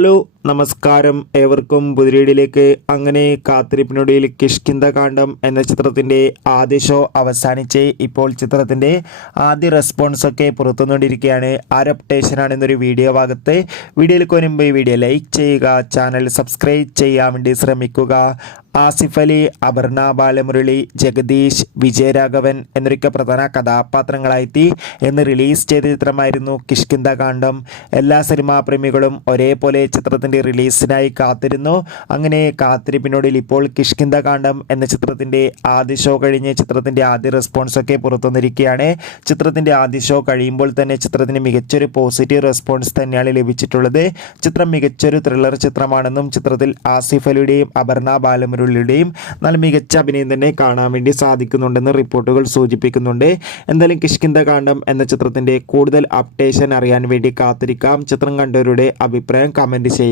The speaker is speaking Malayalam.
ഹലോ നമസ്കാരം, ഏവർക്കും പുതിരീടിലേക്ക്. അങ്ങനെ കാത്തിരിപ്പിനൊടുവിൽ കിഷ്കിന്ധകാണ്ഡം എന്ന ചിത്രത്തിൻ്റെ ആദ്യ ഷോ അവസാനിച്ച് ഇപ്പോൾ ചിത്രത്തിൻ്റെ ആദ്യ റെസ്പോൺസൊക്കെ പുറത്തുകൊണ്ടിരിക്കുകയാണ്. ആര് അപ്ഡേഷനാണ് എന്നൊരു വീഡിയോ ഭാഗത്ത്. വീഡിയോയിലേക്ക് വരുമ്പോൾ ഈ വീഡിയോ ലൈക്ക് ചെയ്യുക, ചാനൽ സബ്സ്ക്രൈബ് ചെയ്യാൻ വേണ്ടി ശ്രമിക്കുക. ആസിഫ് അലി, അപർണ ബാലമുരളി, ജഗദീഷ്, വിജയരാഘവൻ എന്നൊക്കെ പ്രധാന കഥാപാത്രങ്ങളായി എന്ന് റിലീസ് ചെയ്ത ചിത്രമായിരുന്നു കിഷ്കിന്ധകാണ്ഡം. എല്ലാ സിനിമാ പ്രേമികളും ഒരേപോലെ ചിത്രത്തിൻ്റെ റിലീസിനായി കാത്തിരുന്നു. അങ്ങനെ കാത്തിരിപ്പിനോടിൽ ഇപ്പോൾ കിഷ്കിന്ധകാണ്ഡം എന്ന ചിത്രത്തിൻ്റെ ആദ്യ ഷോ കഴിഞ്ഞ് ചിത്രത്തിൻ്റെ ആദ്യ റെസ്പോൺസൊക്കെ പുറത്തുവന്നിരിക്കുകയാണ്. ചിത്രത്തിൻ്റെ ആദ്യ ഷോ കഴിയുമ്പോൾ തന്നെ ചിത്രത്തിന് മികച്ചൊരു പോസിറ്റീവ് റെസ്പോൺസ് തന്നെയാണ് ലഭിച്ചിട്ടുള്ളത്. ചിത്രം മികച്ചൊരു ത്രില്ലർ ചിത്രമാണെന്നും ചിത്രത്തിൽ ആസിഫ് അലിയുടെയും അപർണ ബാലമുരളിയുടെയും നല്ല മികച്ച അഭിനയം തന്നെ കാണാൻ വേണ്ടി സാധിക്കുന്നുണ്ടെന്ന് റിപ്പോർട്ടുകൾ സൂചിപ്പിക്കുന്നുണ്ട്. എന്തായാലും കിഷ്കിന്ധകാണ്ഡം എന്ന ചിത്രത്തിൻ്റെ കൂടുതൽ അപ്ഡേഷൻ അറിയാൻ വേണ്ടി കാത്തിരിക്കാം. ചിത്രം കണ്ടവരുടെ അഭിപ്രായം കമൻറ്റ് ചെയ്യുക.